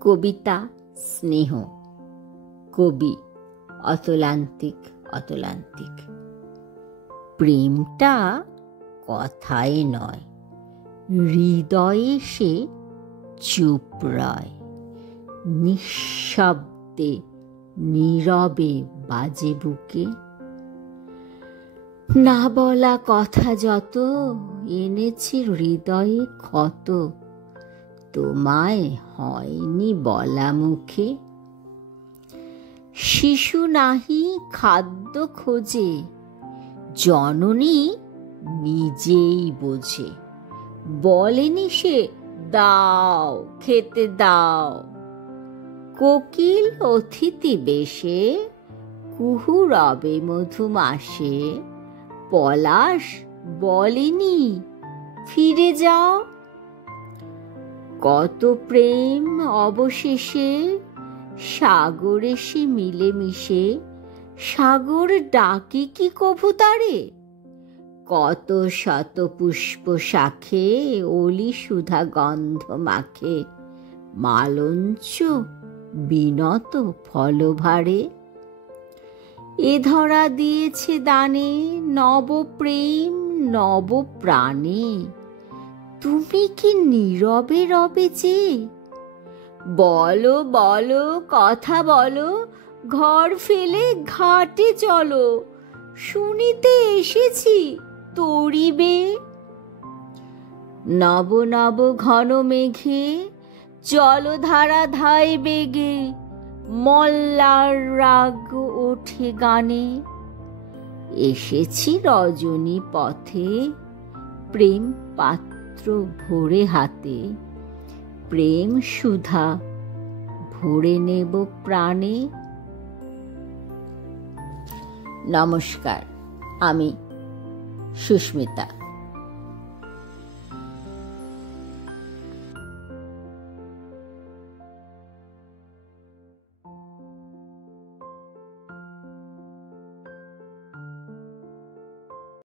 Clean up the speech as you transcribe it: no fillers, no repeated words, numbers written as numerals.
কবিতা স্নেহ। কবি অতলান্তিক। প্রেমটা কথায় নয়, হৃদয়ে সে চুপ রয়। নিঃশব্দে নীরবে বাজে বুকে। না বলা কথা যত এনেছি হৃদয়ে ক্ষত, তোমায় হয়নি বলা মুখে। শিশু নাহি খাদ্য খোঁজে, জননী নিজেই বোঝে। বলেনি সে দাও খেতে দাও, কোকিল অতিথি বেশে কুহু রবে মধুমাসে। পলাশ বলেনি ফিরে যাও। কত প্রেম অবশেষে সাগরে সে মিলেমিশে। সাগর ডাকে কি কভু তারে? কত শত পুষ্প শাখে অলি সুধা গন্ধ মাখে। মালঞ্চ বিনত ফলভারে। এ ধরা দিয়েছে দানে নব প্রেম নব প্রাণে। তুমি কি নীরবে রবে যে? বলো বলো কথা বলো, ঘর ফেলে ঘাটে চলো। শুনিতে এসেছি তরিবে। নব নব ঘন মেঘে জলধারা ধায় বেগে। মল্লার রাগ ওঠে গানে। এসেছি রজনী পথে, প্রেম পাত্র ভরে হাতে। প্রেম সুধা ভরে নেব প্রাণে। নমস্কার, আমি সুস্মিতা।